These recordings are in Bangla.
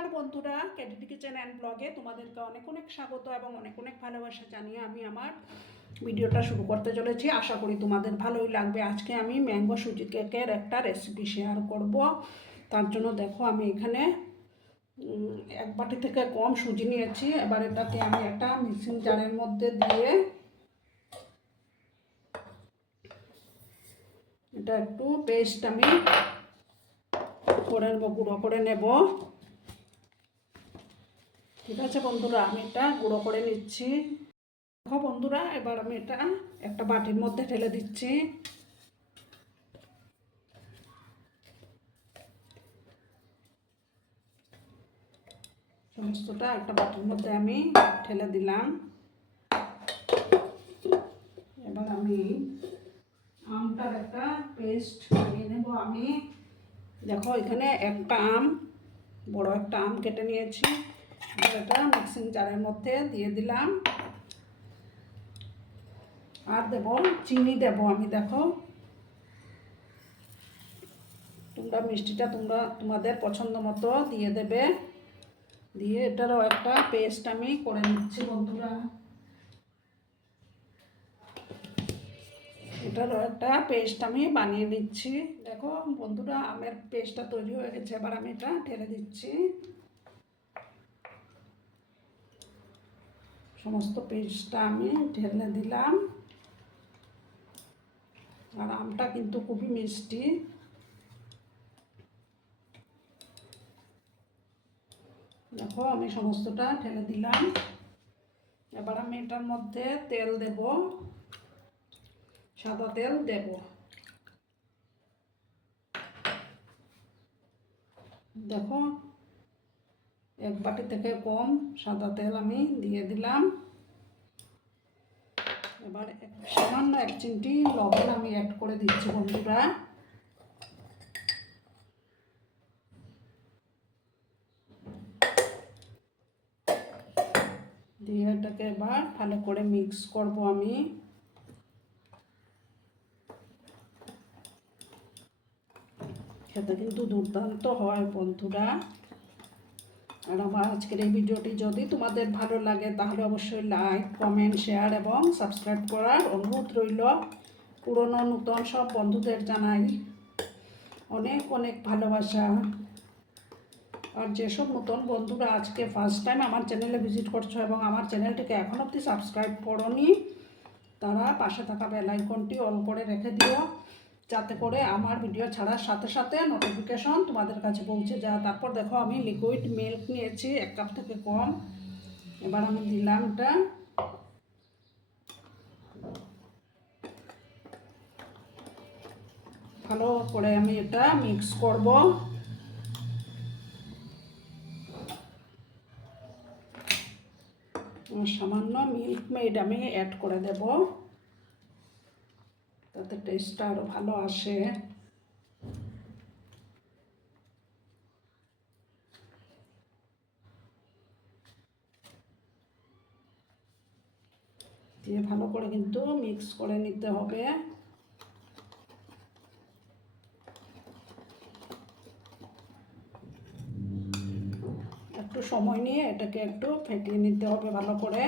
নমস্কার বন্ধুরা, ক্যাডেট কিচেন অ্যান্ড ব্লগে তোমাদেরকে অনেক অনেক স্বাগত এবং অনেক অনেক ভালোবাসা জানিয়ে আমি আমার ভিডিওটা শুরু করতে চলেছি। আশা করি তোমাদের ভালোই লাগবে। আজকে আমি ম্যাঙ্গো সুজি কেকের একটা রেসিপি শেয়ার করব। তার জন্য দেখো আমি এখানে এক বাটি থেকে কম সুজি নিয়েছি। এবার এটাকে আমি একটা মিক্সিং জারের মধ্যে দিয়ে এটা একটু পেস্ট আমি করে নেব, গুঁড়ো করে নেব। ঠিক আছে বন্ধুরা, আমি এটা গুঁড়ো করে নিচ্ছি। দেখো বন্ধুরা, এবার আমি এটা একটা বাটির মধ্যে ঢেলে দিচ্ছি। সমস্তটা একটা বাটির মধ্যে আমি ঢেলে দিলাম। এবার আমি আমটার একটা পেস্ট বানিয়ে নেব। আমি দেখো এখানে একটা আম, বড় একটা আম কেটে নিয়েছি। এটা মিক্সিং জারের মধ্যে দিয়ে দিলাম। আর দেব চিনি দেব আমি। দেখো তোমরা মিষ্টিটা তোমাদের পছন্দ মতো দিয়ে দেবে। দিয়ে এটারও একটা পেস্ট আমি করে নিচ্ছি বন্ধুরা। এটারও একটা পেস্ট আমি বানিয়ে নিচ্ছি। দেখো বন্ধুরা, আমের পেস্টটা তৈরি হয়ে গেছে। এবার আমি এটা ঢেলে দিচ্ছি। সমস্ত পেস্টটা আমি ঢেলে দিলাম। আর আমটা কিন্তু খুবই মিষ্টি। দেখো আমি সমস্তটা ঢেলে দিলাম। এবার আমি এটার মধ্যে তেল দেব, সাদা তেল দেব। দেখো এক বাটি থেকে কম সাদা তেল আমি দিয়ে দিলাম। এবার সামান্য 1 চিমটি লবণ আমি অ্যাড করে দিচ্ছি বন্ধুরা। দিয়ে এটাকে এবার ভালো করে মিক্স করব আমি। খেতে কিন্তু দুর্দান্ত হয় বন্ধুরা। আর আমার আজকের এই ভিডিওটি যদি তোমাদের ভালো লাগে তাহলে অবশ্যই লাইক, কমেন্ট, শেয়ার এবং সাবস্ক্রাইব করার অনুরোধ রইল। পুরনো নতুন সব বন্ধুদের জানাই অনেক অনেক ভালোবাসা। আর যেসব নতুন বন্ধুরা আজকে ফার্স্ট টাইম আমার চ্যানেলে ভিজিট করছো এবং আমার চ্যানেলটিকে এখন অবধি সাবস্ক্রাইব করোনি, তারা পাশে থাকা বেল আইকনটি অন করে রেখে দিও, যাতে করে আমার ভিডিও ছাড়ার সাথে সাথে নোটিফিকেশন তোমাদের কাছে পৌঁছে যায়। তারপর দেখো আমি লিকুইড মিল্ক নিয়েছি 1 কাপ থেকে কম। এবার আমি দিলাম এটা। ভালো করে আমি এটা মিক্স করব। সামান্য মিল্ক মেড আমি অ্যাড করে দেব, তাতে টেস্টটা আরও ভালো আসে। দিয়ে ভালো করে কিন্তু মিক্স করে নিতে হবে। একটু সময় নিয়ে এটাকে একটু ফেটিয়ে নিতে হবে ভালো করে।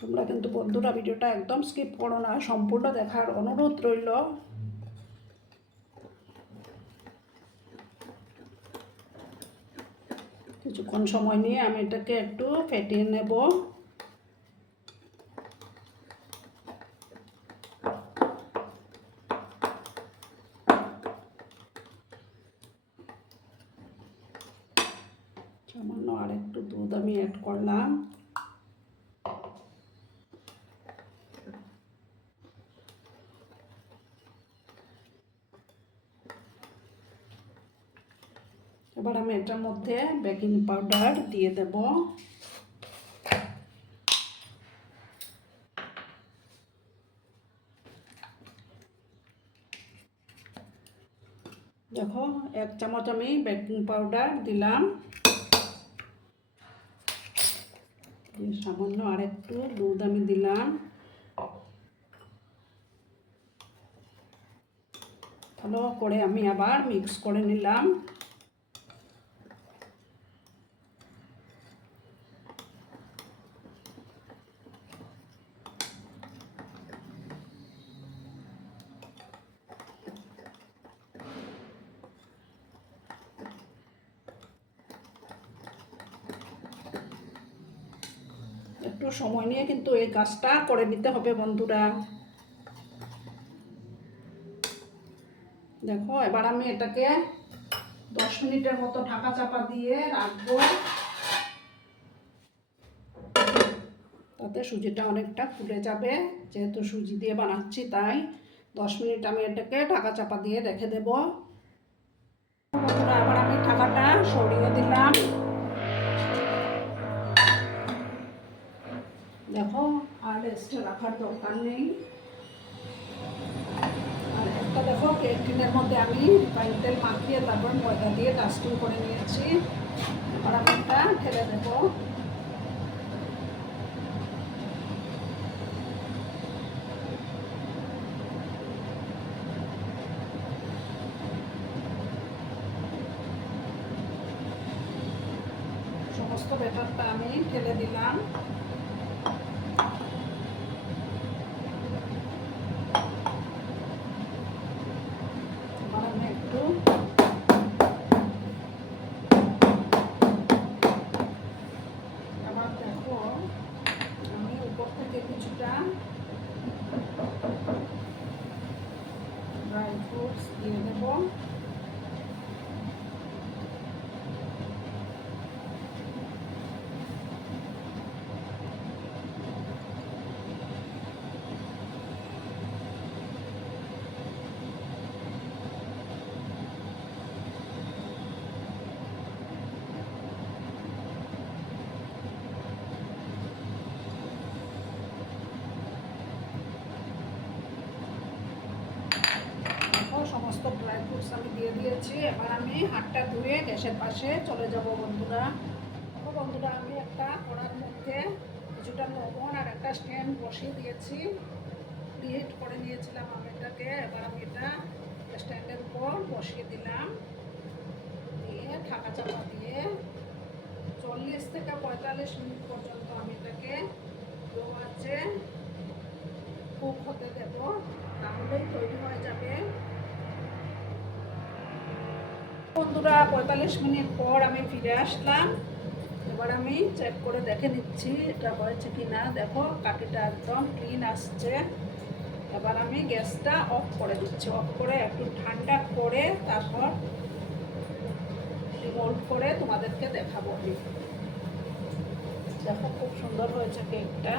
তোমরা কিন্তু বন্ধুরা ভিডিওটা একদম স্কিপ করো না, সম্পূর্ণ দেখার অনুরোধ রইল। কিছুক্ষণ সময় নিয়ে আমি এটাকে একটু ফেটিয়ে নেব। সামান্য আর একটু দুধ আমি অ্যাড করলাম। এবার আমি এটার মধ্যে বেকিং পাউডার দিয়ে দেব। দেখো 1 চামচ আমি বেকিং পাউডার দিলাম। সামান্য আর একটু দুধ আমি দিলাম। ভালো করে আমি আবার মিক্স করে নিলাম। একটু সময় নিয়ে কিন্তু এই কাজটা করে নিতে হবে বন্ধুরা। দেখো এবার আমি এটাকে 10 মিনিটের মতো ঢাকা চাপা দিয়ে রাখবো, তাতে সুজিটা অনেকটা ফুলে যাবে। যেহেতু সুজি দিয়ে বানাচ্ছি তাই 10 মিনিট আমি এটাকে ঢাকা চাপা দিয়ে রেখে দেব। বন্ধুরা এবার আমি ঢাকাটা সরিয়ে দিলাম। দেখো আর রেস্টে রাখার দরকার নেই। আর একটা দেখো কেক টিনের মধ্যে আমি রিফাইন তেল মাখিয়ে তারপর ময়দা দিয়ে ডাস্টিং করে নিয়েছি। এবার আমি এটা ঢেলে দেবো। সমস্ত ব্যাটারটা আমি ঢেলে দিলাম। এবার আমি একটু আবার দেখো আমি উপর থেকে কিছুটা ড্রাই ফ্রুটস দিয়ে দেবো। সমস্ত ড্রাই ফ্রুটস আমি দিয়ে দিয়েছি। এবার আমি হাতটা ধুয়ে গ্যাসের পাশে চলে যাব বন্ধুরা। বন্ধুরা আমি একটা কড়ার মধ্যে কিছুটা লবণ আর একটা স্ট্যান্ড বসিয়ে দিয়েছি, প্রিহিট করে নিয়েছিলাম আমি এটাকে। এবার আমি এটা স্ট্যান্ডের উপর বসিয়ে দিলাম, দিয়ে ঢাকা চাপা দিয়ে 40 থেকে 45 মিনিট পর্যন্ত আমি এটাকে লো আঁচে কুক হতে দেব, তাহলেই তৈরি হয়ে যাবে। বন্ধুরা 45 মিনিট পর আমি ফিরে আসলাম। এবার আমি চেক করে দেখে নিচ্ছি এটা হয়েছে কিনা। দেখো কাঠিটা একদম ক্লিন আসছে। এবার আমি গ্যাসটা অফ করে দিচ্ছি। অফ করে একটু ঠান্ডা করে তারপর ডিমোল্ড করে তোমাদেরকে দেখাবো। দেখো খুব সুন্দর হয়েছে কেকটা।